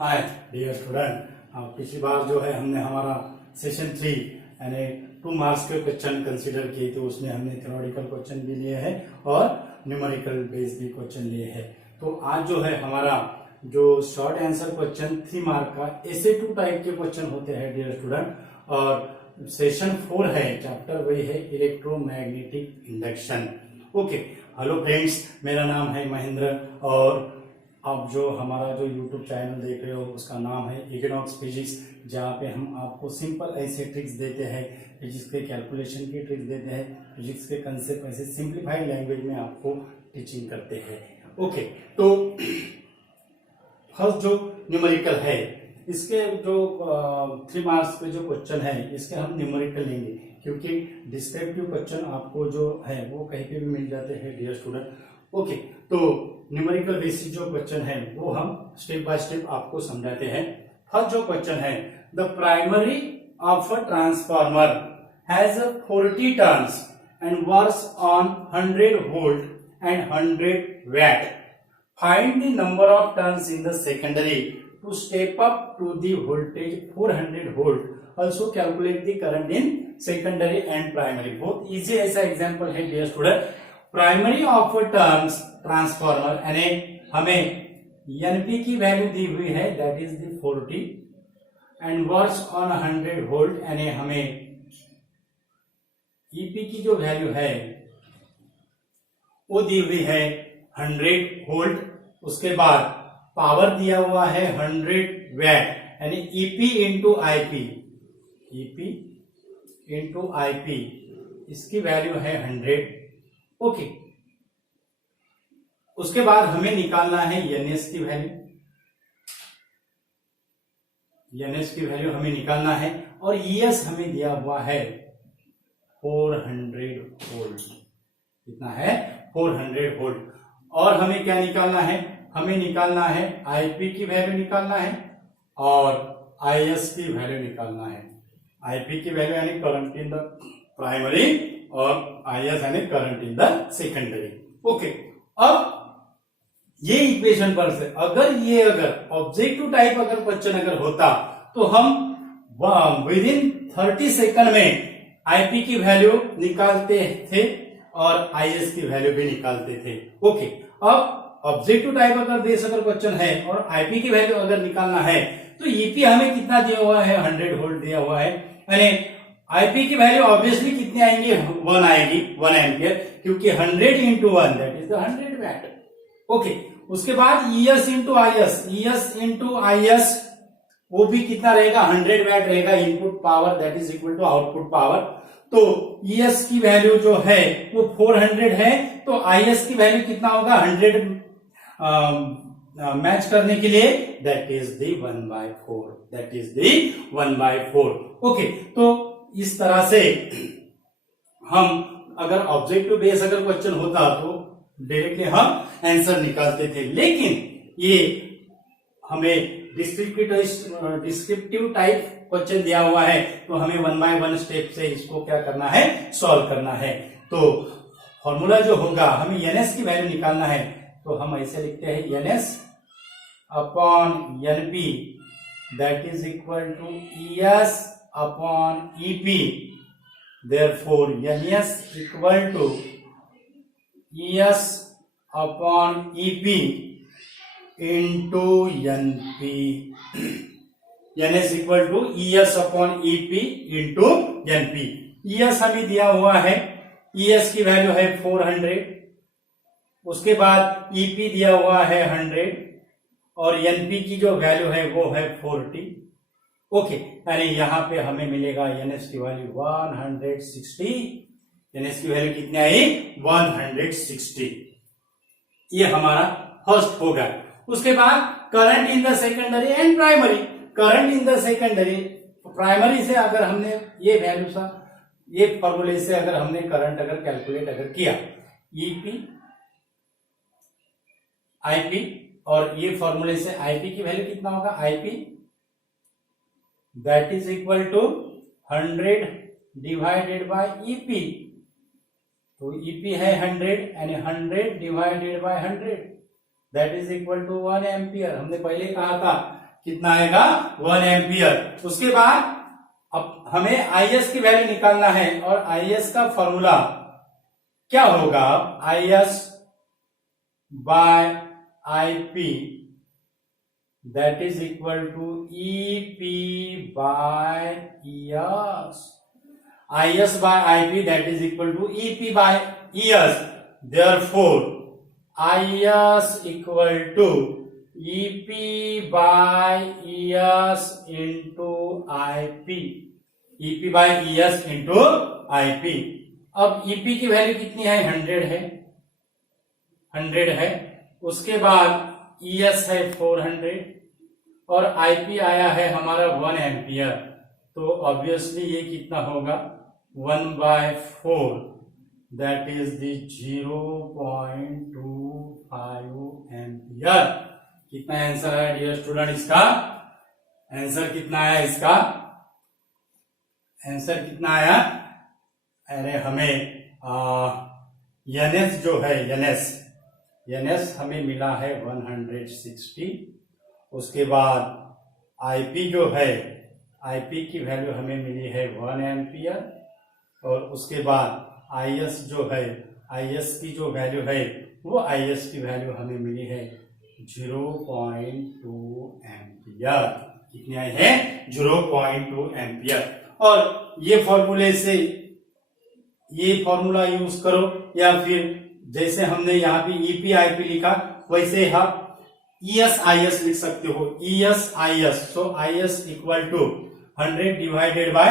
Hi dear student, पिछली बार जो है हमने हमारा सेशन 3 यानी 2 मार्क्स के क्वेश्चन कंसीडर किए थे। उसमें हमने थ्योरेटिकल क्वेश्चन भी लिए हैं और न्यूमेरिकल बेस्ड भी क्वेश्चन लिए हैं। तो आज जो है हमारा जो शॉर्ट आंसर क्वेश्चन 3 मार्क का ऐसे 2 टाइप के क्वेश्चन होते हैं डियर स्टूडेंट, और सेशन 4 है, चैप्टर वही है electromagnetic induction. Okay, hello friends, मेरा नाम है महेंद्र और आप जो हमारा जो YouTube चैनल देख रहे हो उसका नाम है इग्नॉक्स फिजिक्स, जहाँ पे हम आपको सिंपल ऐसे ट्रिक्स देते हैं, फिजिक्स के कैलकुलेशन की ट्रिक्स देते हैं, फिजिक्स के कंसेप्ट ऐसे सिंप्लीफाइड लैंग्वेज में आपको टीचिंग करते हैं। ओके, तो फर्स्ट जो न्यूमेरिकल है, इसके जो 3 मार्क्स पे जो क्वेश्चन है इसके हम न्यूमेरिकल लेंगे, क्योंकि डिस्क्रिप्टिव क्वेश्चन आपको जो है वो कहीं पे भी मिल जाते हैं डियर स्टूडेंट। ओके, तो न्यूमेरिकल बेसिस जो क्वेश्चन है वो हम स्टेप बाय स्टेप आपको समझाते हैं। फर्स्ट जो क्वेश्चन है, the primary of a transformer has 40 turns and works on 100 volt and 100 watt. Find the number of turns in the secondary to step up to the voltage 400 volt. Also calculate the current in secondary and primary. बहुत easy ऐसा example है dear student. Primary of turns transformer यानी हमें NP की value दी हुई है, that is the 40 and works on 100 volt, यानी हमें ईपी की जो वैल्यू है वो दी हुई है 100 वोल्ट। उसके बाद पावर दिया हुआ है 100 वैट, यानी EP into IP, EP into IP, इसकी वैल्यू है 100। ओके, उसके बाद हमें निकालना है एनएस की वैल्यू, एनएस की वैल्यू हमें निकालना है, और ईएस हमें दिया हुआ है 400 वोल्ट। कितना है? 400 वोल्ट। और हमें क्या निकालना है? हमें निकालना है आईपी की वैल्यू निकालना है और आईएस की वैल्यू निकालना है। आईपी की वैल्यू यानी करंट इन द प्राइमरी और आईएस यानी current in the secondary. Okay, अब ये इक्वेशन पर से अगर ऑब्जेक्टिव टाइप अगर क्वेश्चन अगर होता तो हम विद इन 30 सेकंड में आईपी की वैल्यू निकालते थे और आईएस की वैल्यू भी निकालते थे। ओके, अब ऑब्जेक्टिव टाइप अगर बेस अगर क्वेश्चन है और आईपी की वैल्यू अगर निकालना है तो ईपी हमें कितना दिया हुआ है? 100 वोल्ट दिया हुआ है, यानी आईपी की वैल्यू ऑब्वियसली कितनी आएंगी? 1 आएगी, 1 एम्पियर, क्योंकि 100 into 1 that is 100 watt. Okay, उसके बाद ES into IS, ES into IS वो भी कितना रहेगा? 100 वैट रहेगा। Input power that is equal to output power. तो ईएस की वैल्यू जो है वो 400 है, तो आईएस की वैल्यू कितना होगा? 100 मैच करने के लिए that is the 1/4, that is the 1/4। Okay, तो इस तरह से हम अगर ऑब्जेक्टिव बेस अगर क्वेश्चन होता तो डायरेक्टली हम आंसर निकालते थे, लेकिन ये हमें डिस्क्रिप्टिव टाइप क्वेश्चन दिया हुआ है तो हमें 1 बाय 1 स्टेप से इसको क्या करना है? सॉल्व करना है। तो फॉर्मूला जो होगा, हमें एनएस की वैल्यू निकालना है, तो हम ऐसे लिखते हैं NS upon NP that is equal to ES upon EP. Therefore, NS equal to ES upon EP into NP. NS equal to ES upon EP into NP. ES हमें दिया हुआ है, ES की वैल्यू है 400, उसके बाद EP दिया हुआ है 100 और NP की जो वैल्यू है वो है 40। ओके, यानी यहां पे हमें मिलेगा एनएस की वैल्यू 160। एनएस की वैल्यू कितनी आई? 160। ये हमारा फर्स्ट होगा। उसके बाद current in the secondary and primary. Current in the secondary, primary से अगर हमने ये वैल्यू सा ये फॉर्मूले से अगर हमने करंट अगर कैलकुलेट अगर किया, ईपी आईपी, और ये फॉर्मूले से आईपी की वैल्यू कितना होगा? IP that is equal to 100 divided by EP। तो EP है 100 यानी 100 divided by 100 that is equal to 1 ampere. हमने पहले कहा था कितना आएगा 1 एम्पियर। उसके बाद अब हमें आईएस की वैल्यू निकालना है और आईएस का फॉर्मूला क्या होगा, IS by IP that is equal to EP by ES. IS by IP that is equal to EP by ES. Therefore IS equal to EP by ES into IP, EP by ES into IP. अब EP की value कितनी है, 100 है। उसके बाद ES है 400 और IP आया है हमारा 1 एम्पियर। तो ऑब्वियसली ये कितना होगा 1/4 दैट इज द 0.25 एम्पियर। कितना आंसर है डियर स्टूडेंट, इसका आंसर कितना आया, इसका आंसर कितना आया, अरे हमें एनएस जो है एनएस हमें मिला है 160। उसके बाद आईपी जो है आईपी की वैल्यू हमें मिली है 1 एम्पियर और उसके बाद आईएस जो है आईएस की जो वैल्यू है वो आईएस की वैल्यू हमें मिली है 0.2 एम्पियर। कितने आए हैं 0.2 एम्पियर। और ये फॉर्मूले से ये फॉर्मूला यूज करो या फिर जैसे हमने यहाँ पे ईपी आईपी लिखा वैसे आप ईएस आईएस लिख सकते हो, ES IS. So IS equal to 100 divided by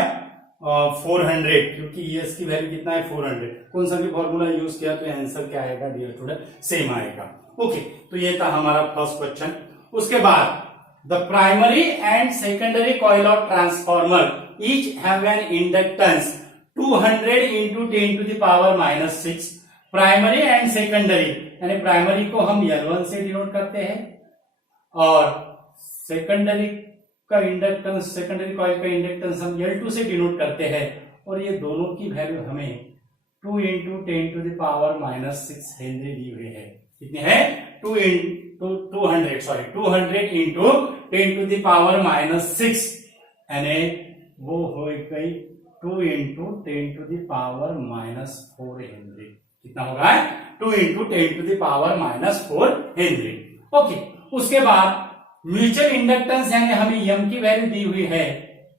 400 क्योंकि ईएस की वैल्यू कितना है 400। कौन सा भी फॉर्मूला यूज किया तो आंसर क्या आएगा डियर स्टूडेंट, सेम आएगा। ओके, तो ये था हमारा फर्स्ट क्वेश्चन। उसके बाद the primary and secondary coil of transformer each have an inductance 200 into 10 to the power -6। Primary and secondary यानी प्राइमरी को हम L1 से डिनोट करते हैं और सेकेंडरी का इंडक्टेंस, सेकेंडरी कॉइल का इंडक्टेंस हम L2 से डिनोट करते हैं और ये दोनों की वैल्यू हमें 2 into 10 to the power -6 henry दी हुई है। कितने हैं 200 इंटू 10 टू द पावर -6 यानी वो हो गई 2 into 10 to the power -4 henry. कितना होगा 2 into 10 to the power -4 henry. Okay, उसके बाद म्यूचुअल इंडक्टेंस यानी हमें यम की वैल्यू दी हुई है,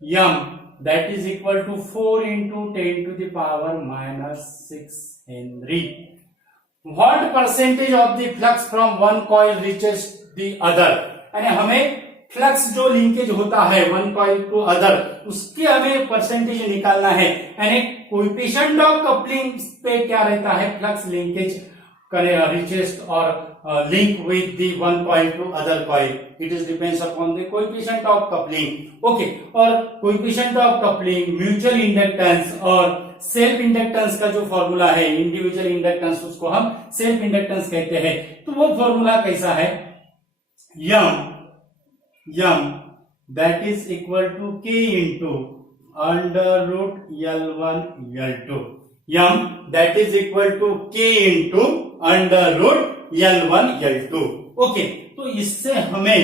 M that is equal to 4 into 10 to the power -6 henry. What percentage of the flux from one coil reaches the other, यानी हमें फ्लक्स जो लिंकेज होता है वन कॉइल टू अदर उसके हमें परसेंटेज निकालना है। यानी कोएफिशिएंट ऑफ कपलिंग पे क्या रहता है, फ्लक्स लिंकेज करेगा रीचेस और link with the one coil to other coil. It is depends upon the coefficient of coupling. Okay, और coefficient of coupling, mutual inductance और सेल्फ इंडक्टेंस का जो फॉर्मूला है, इंडिविजुअल इंडक्टेंस उसको हम सेल्फ इंडक्टेंस कहते हैं। तो वो फॉर्मूला कैसा है, M that is equal to K into under root L1 L2। M that is equal to K into under root L1 L2। Okay, तो इससे हमें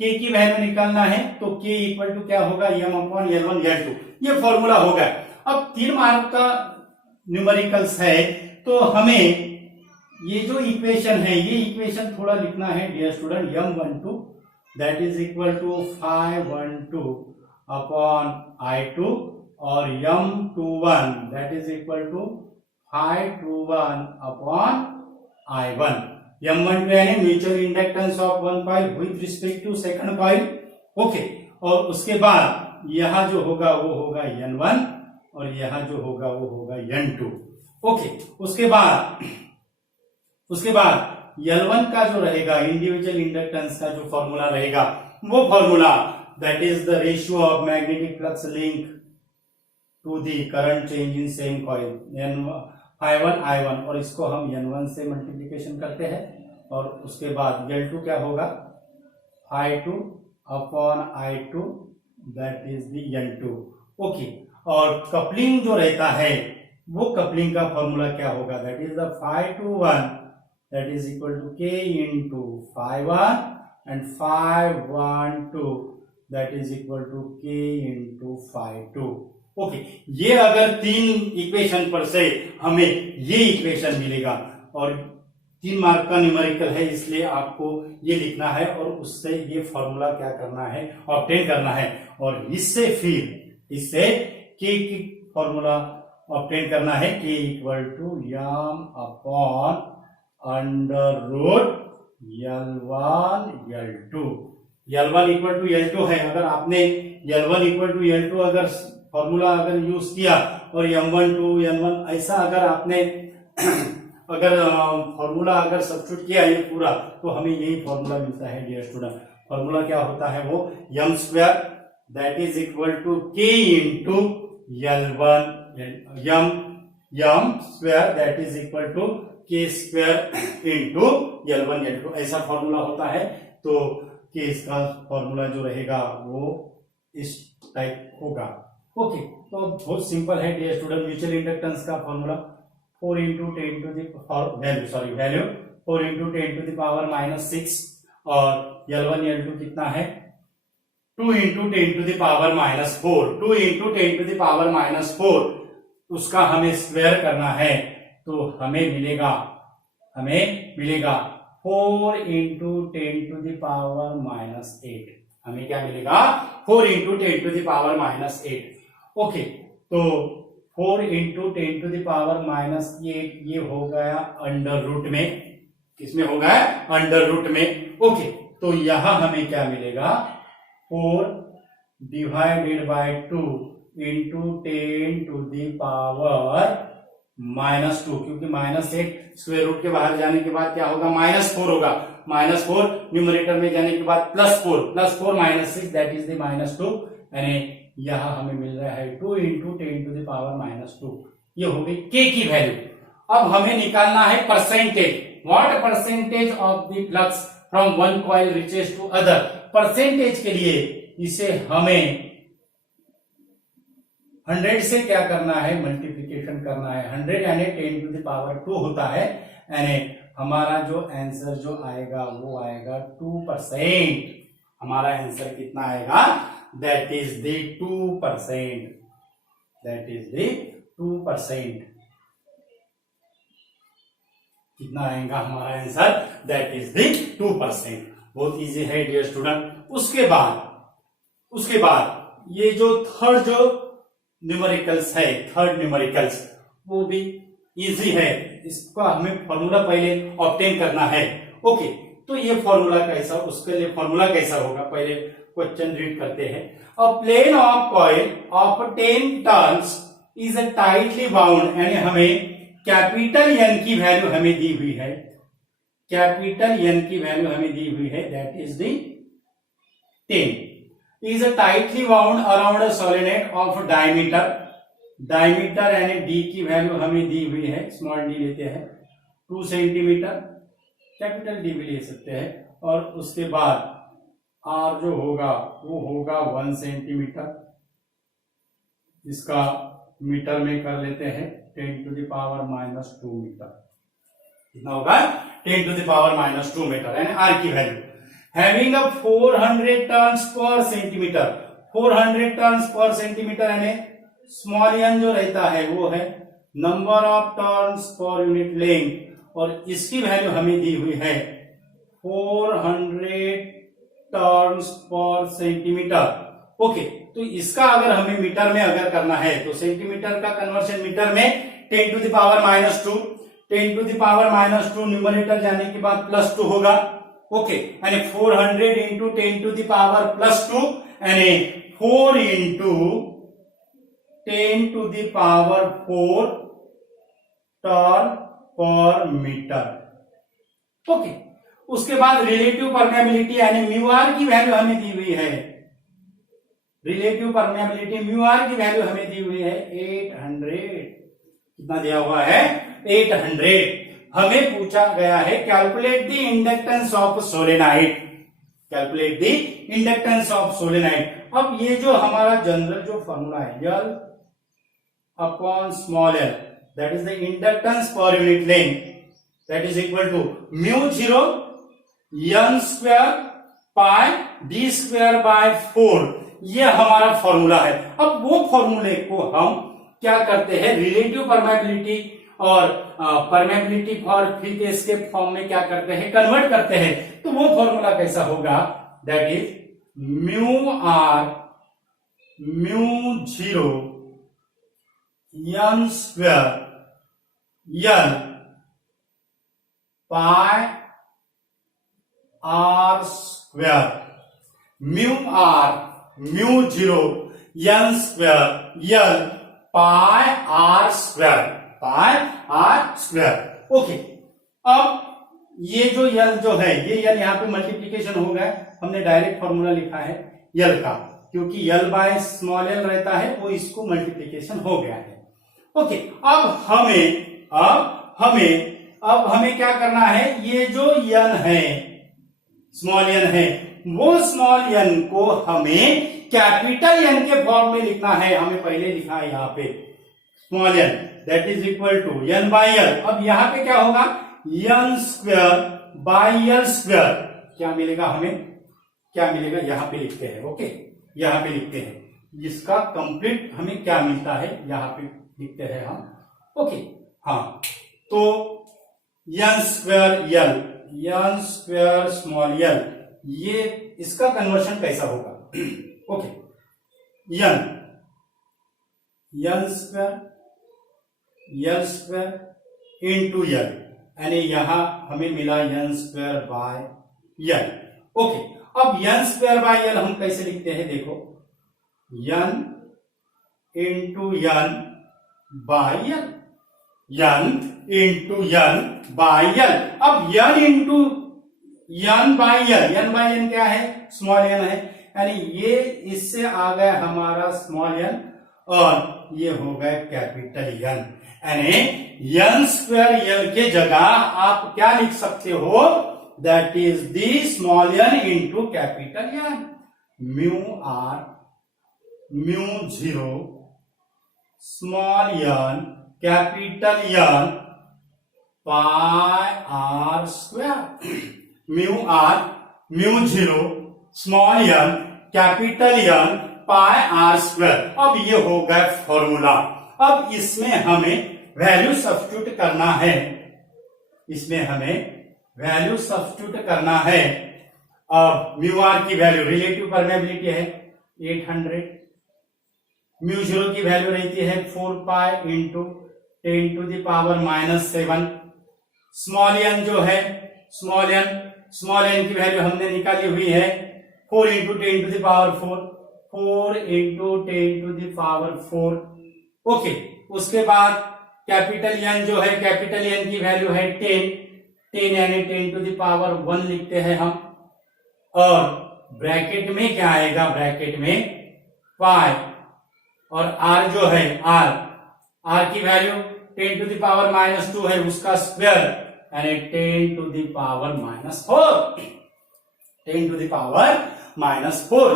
k की वैल्यू निकालना है तो k इक्वल टू क्या होगा m अपॉन L1 L2। ये फॉर्मूला होगा। अब 3 मार्क का न्यूमेरिकल्स है तो हमें ये जो इक्वेशन है ये इक्वेशन थोड़ा लिखना है dear student. m12 that is equal to 512 upon I2 और m21 that is equal to 521 upon I1। M12 यानी mutual inductance of one coil with respect to second coil. Okay, और उसके बाद यहां जो होगा वो होगा N1 और यहां जो होगा वो होगा N2। ओके, उसके बाद L1 का जो रहेगा इंडिविजुअल इंडक्टेंस का जो फॉर्मूला रहेगा वो formula that is the ratio of magnetic flux link to the current change in same coil I1 I1 और इसको हम N1 से मल्टीप्लीकेशन करते हैं और उसके बाद L2 क्या होगा I2 upon I2 that is the N2। Okay, और कपलिंग जो रहता है वो कपलिंग का फॉर्मूला क्या होगा, that is the 5 to 1 that is equal to K into 5 1 and phi 1 2 that is equal to k into phi 2. Okay, ये अगर तीन इक्वेशन पर से हमें ये इक्वेशन मिलेगा और 3 मार्क का न्यूमेरिकल है इसलिए आपको ये लिखना है और उससे ये फॉर्मूला क्या करना है, ऑब्टेन करना है और इससे के की फॉर्मूला ऑब्टेन करना है, K equal to M upon under root L1 L2. L1 equal to L2 है, अगर आपने L1 इक्वल टू L2 अगर फॉर्मूला अगर यूज किया और M1 टू N1 ऐसा अगर आपने अगर फॉर्मूला अगर सब्स्टिट्यूट किया ये पूरा तो हमें यही फॉर्मूला मिलता है डियर स्टूडेंट. फॉर्मूला क्या होता है, वो m square that is equal to k into L1 m square that is equal to k square into L1 L2 ऐसा फॉर्मूला होता है. तो k इसका फॉर्मूला जो रहेगा वो इस टाइप होगा. ओके, तो बहुत सिंपल है डियर स्टूडेंट. म्यूचुअल इंडक्टेंस का formula 4 into 10 to value 4 into 10 to the power minus 6 और L1 L2 कितना है 2 into 10 to the power minus 4. 2 into 10 to the power minus 4 उसका हमें स्क्वायर करना है तो हमें मिलेगा 4 into 10 to the power minus 8. हमें क्या मिलेगा 4 into 10 to the power minus 8. Okay, तो 4 into 10 to the power minus 8 ये हो गया अंडर रूट में. किसमें हो गया अंडर रूट में. ओके, तो यहां हमें क्या मिलेगा 4 divided by 2 into 10 to the power minus 2, क्योंकि माइनस 8 स्क्वायर रूट के बाहर जाने के बाद क्या होगा -4 होगा. -4 न्यूमरेटर में जाने के बाद +4 माइनस 6 दैट इज द -2 यानी यहां हमें मिल रहा है 2 इंटू 10 टू द पावर -2. ये हो गई के की वैल्यू. अब हमें निकालना है percentage. What percentage of the flux from one coil reaches to other. Percentage के लिए इसे हमें 100 से क्या करना है मल्टीप्लीकेशन करना है. 100 यानी 10 टू द पावर 2 होता है यानी हमारा जो आंसर जो आएगा वो आएगा 2%. हमारा आंसर कितना आएगा that is the 2%. That is the 2%. कितना आएगा हमारा आंसर दैट इज द 2%. बहुत इजी है डियर स्टूडेंट. उसके बाद ये जो थर्ड जो न्यूमेरिकल्स है, थर्ड न्यूमेरिकल्स वो भी इजी है. इसका हमें फॉर्मूला पहले ऑब्टेन करना है. ओके, तो ये फॉर्मूला कैसा, उसके लिए फॉर्मूला कैसा होगा पहले क्वेश्चन रीड करते हैं. A plane of coil of 10 turns is tightly bound यानी हमें कैपिटल N की वैल्यू हमें दी हुई है. कैपिटल N की वैल्यू हमें दी हुई है that is the 10 is tightly wound around a solenoid of diameter यानी d की वैल्यू हमें दी हुई है, स्मॉल d लेते हैं 2 सेंटीमीटर, कैपिटल D भी ले सकते हैं. और उसके बाद r जो होगा वो होगा 1 सेंटीमीटर. इसका मीटर में कर लेते हैं 10 टू द पावर -2 मीटर. कितना होगा 10 टू द पावर -2 मीटर यानी r की value. Having a 400 turns per centimeter, 400 turns per centimeter यानी स्मॉल n जो रहता है वो है number of turns per unit length और इसकी वैल्यू हमें दी हुई है 400 टर्न्स पर सेंटीमीटर. ओके, तो इसका अगर हमें मीटर में अगर करना है तो सेंटीमीटर का कन्वर्शन मीटर में 10 to the power -2, 10 to the power -2 numerator जाने के बाद +2 होगा. ओके, यानी 400 इंटू 10 टू द पावर +2 यानी 4 into 10 to the power 4 turn पर मीटर. ओके, उसके बाद रिलेटिव परमेबिलिटी यानी म्यू आर की वैल्यू हमें दी हुई है. रिलेटिव परमेबिलिटी म्यू आर की वैल्यू हमें दी हुई है 800. कितना दिया हुआ है 800. हमें पूछा गया है calculate the inductance of solenoid. Calculate the inductance of solenoid. अब ये जो हमारा जनरल जो फॉर्मूला है L upon small l that is the inductance per unit length that is equal to mu 0 n square pi D square by 4, ये हमारा formula है। अब वो फॉर्मूले को हम क्या करते हैं, रिलेटिव परमेबिलिटी और परमेबिलिटी फॉर फ्री केस के फॉर्म में क्या करते हैं, कन्वर्ट करते हैं। तो वो फॉर्मूला कैसा होगा, that is mu R mu 0 n square n pi R square, mu R mu 0 n square n pi R square, pi R square. Okay, अब ये जो यल जो है, ये यल यहाँ पे मल्टीप्लीकेशन हो गया, हमने डायरेक्ट फॉर्मूला लिखा है यल का, क्योंकि यल बाय स्मॉल एल रहता है, वो इसको मल्टीप्लीकेशन हो गया है। ओके, अब हमें क्या करना है, ये जो यन है, स्मॉल यन है, वो स्मॉल यन को हमें कैपिटल यन के फॉर्म में लिखना है। हमें पहले लिखा है यहाँ पे small N that is equal to N by L. अब यहाँ पे क्या होगा, N square by L square, क्या मिलेगा हमें, क्या मिलेगा, यहाँ पे लिखते हैं। ओके, यहाँ पे लिखते हैं, इसका कंप्लीट हमें क्या मिलता है, यहाँ पे लिखते हैं हम। ओके, हाँ, तो यन स्क्वायर यल, यन स्क्वायर स्मॉल यल, ये इसका कन्वर्शन कैसा होगा। ओके, यन स्क्वायर इंटू यल, यानी यहां हमें मिला यन स्क्वायर बाय यल। ओके, अब यन स्क्वायर बाय यल हम कैसे लिखते हैं, देखो, यन इंटू यन बाय यल, यन इंटू यन बाय यल। अब यन इंटू यन बाय यन क्या है, स्मॉल यन है, यानी ये इससे आ गया हमारा स्मॉल यन और ये हो गया कैपिटल यन, यानी यन स्क्वायर यल के जगह आप क्या लिख सकते हो, that is the small N into capital N, mu R mu 0 small N capital N pi R square, mu R mu 0 small N capital N pi R square. अब ये हो गया फॉर्मूला। अब इसमें हमें वैल्यू सब्स्टिट्यूट करना है, इसमें हमें वैल्यू सब्स्टिट्यूट करना है। अब म्यू आर की वैल्यू रिलेटिव परमेबिलिटी है 800, म्यू 0 की वैल्यू रहती है 4 pi into 10 to the power -7। Small N जो है, स्मॉल एन की वैल्यू हमने निकाली हुई है 4 into 10 to the power 4, 4 into 10 to the power 4। Okay, उसके बाद कैपिटल एन जो है, कैपिटल एन की वैल्यू है 10 यानी 10 टू द पावर 1 लिखते हैं हम, और ब्रैकेट में क्या आएगा, ब्रैकेट में पाई, और आर जो है, आर की वैल्यू 10 टू द पावर -2 है, उसका स्क्वायर यानी 10 to the power -4, 10 to the power -4।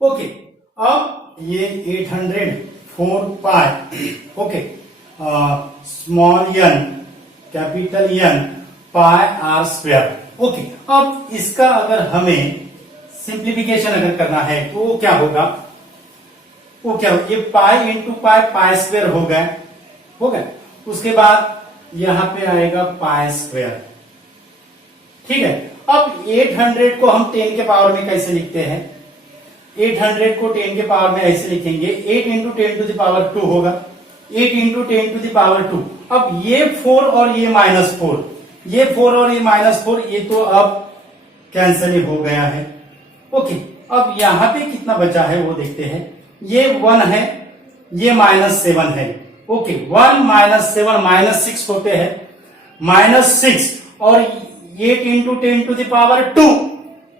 Okay, अब ये 804 pi, okay, small N capital N pi R square. Okay, अब इसका अगर हमें सिंप्लीफिकेशन अगर करना है तो वो क्या होगा, वो क्या होगा, ये पाई इंटू पाई स्क्वायर हो गया, उसके बाद यहां पे आएगा पाई स्क्वायर। ठीक है, अब 800 को हम 10 के पावर में कैसे लिखते हैं, 800 को 10 के पावर में ऐसे लिखेंगे, 8 इंटू 10 टू द पावर 2 होगा, 8 इंटू 10 टू द पावर 2। अब ये 4 और ये -4, ये 4 और ये -4, ये तो अब कैंसिल हो गया है। ओके, अब यहां पे कितना बचा है वो देखते हैं, ये 1 है, ये -7 है। ओके, 1 -7 -6 होते हैं, -6 और 8 इंटू 10 टू द पावर 2,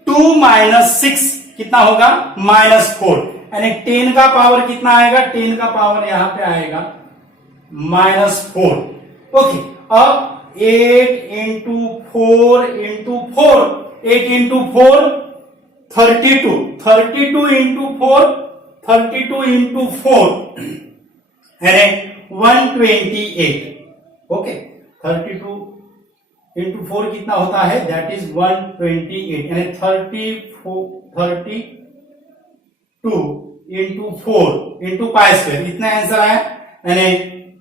2 -6 कितना होगा, -4, यानी 10 का पावर कितना आएगा, 10 का पावर यहां पे आएगा -4। ओके, अब 8 into 4 into 4, 8 into 4 32, 32 into 4, 32 into 4 यानी 128। ओके, 32 इंटू 4 कितना होता है, दैट इज 128, यानी 32 इंटू 4 इंटू पाई स्क्वायर, इतना आंसर आया। यानी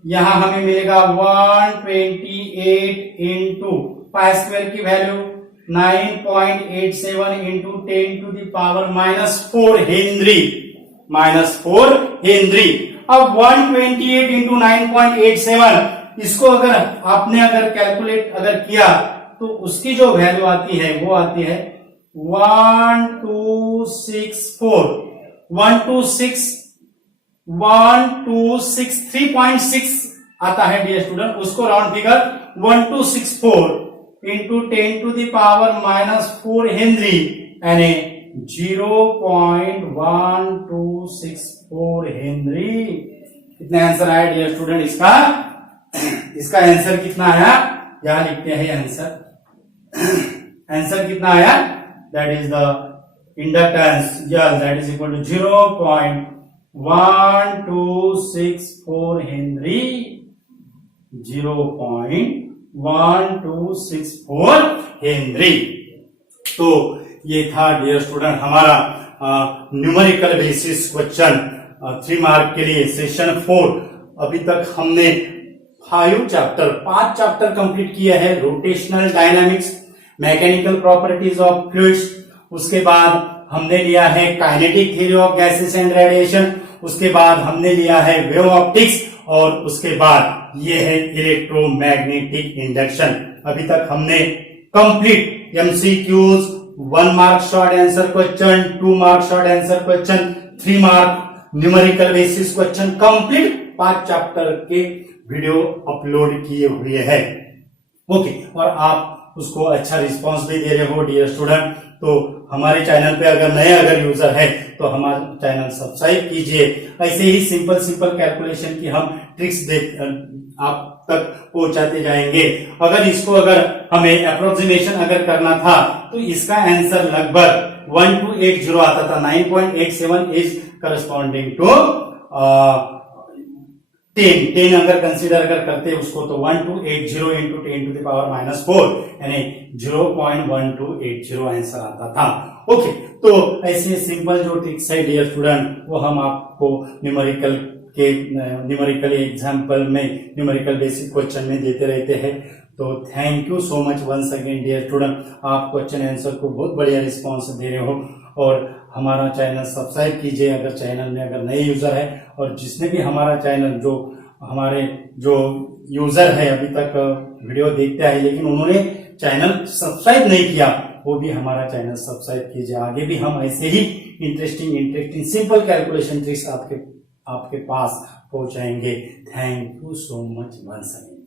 यहां हमें मिलेगा 128 इंटू पाई स्क्वायर की value 9.87 into 10 to the power -4 henry, -4 henry. अब 128 इंटू 9.87 इसको अगर आपने अगर कैलकुलेट अगर किया तो उसकी जो वैल्यू आती है वो आती है 3.6 आता है डियर स्टूडेंट। उसको round figure 1264 into 10 to the power -4 henry, यानी 0.1264 हेनरी। कितना आंसर आया डियर स्टूडेंट इसका? इसका आंसर कितना आया, यहां लिखते हैं आंसर। आंसर कितना आया, that is the inductance, yes, that is equal to 0.1264 henry, 0.1264 henry. तो ये था डियर स्टूडेंट हमारा न्यूमेरिकल बेसिस क्वेश्चन 3 मार्क के लिए सेशन 4। अभी तक हमने 5 चैप्टर कंप्लीट किए हैं। Rotational dynamics, mechanical properties of fluids, उसके बाद हमने लिया है kinetic theory of gases and radiation, उसके बाद हमने लिया है वेव ऑप्टिक्स, और उसके बाद ये है इलेक्ट्रोमैग्नेटिक इंडक्शन। अभी तक हमने complete MCQs, 1 mark short answer question, 2 mark short answer question, 3 mark numerical basis question, complete 5 chapter के वीडियो अपलोड किए हुए हैं। ओके, और आप उसको अच्छा रिस्पांस भी दे रहे हो डियर स्टूडेंट। तो हमारे चैनल पे अगर यूजर है तो हमारा चैनल सब्सक्राइब कीजिए। ऐसे ही सिंपल कैलकुलेशन की हम ट्रिक्स आप तक पहुंचाते जाएंगे। अगर हमें अप्रोक्सीमेशन अगर करना था तो इसका आंसर लगभग 1280 आता था। 9.87 इज करस्पॉन्डिंग टू 10 अगर कंसीडर करते उसको तो 1280 इंटू 10 टू द पावर -4 यानी 0.1280 आंसर आता था। ओके, तो ऐसे सिंपल जो ट्रिक्स है डियर स्टूडेंट वो हम आपको न्यूमेरिकल एग्जाम्पल में, न्यूमेरिकल बेसिक क्वेश्चन में देते रहते हैं। तो thank you so much once again dear student. आप क्वेश्चन आंसर को बहुत बढ़िया रिस्पॉन्स दे रहे हो, और हमारा चैनल सब्सक्राइब कीजिए अगर चैनल में अगर नए यूजर है, और जिसने भी हमारा चैनल हमारे जो यूजर है अभी तक वीडियो देखते हैं लेकिन उन्होंने चैनल सब्सक्राइब नहीं किया, वो भी हमारा चैनल सब्सक्राइब कीजिए। आगे भी हम ऐसे ही इंटरेस्टिंग सिंपल कैलकुलेशन ट्रिक्स आपके पास पहुंचाएंगे। Thank you so much once again.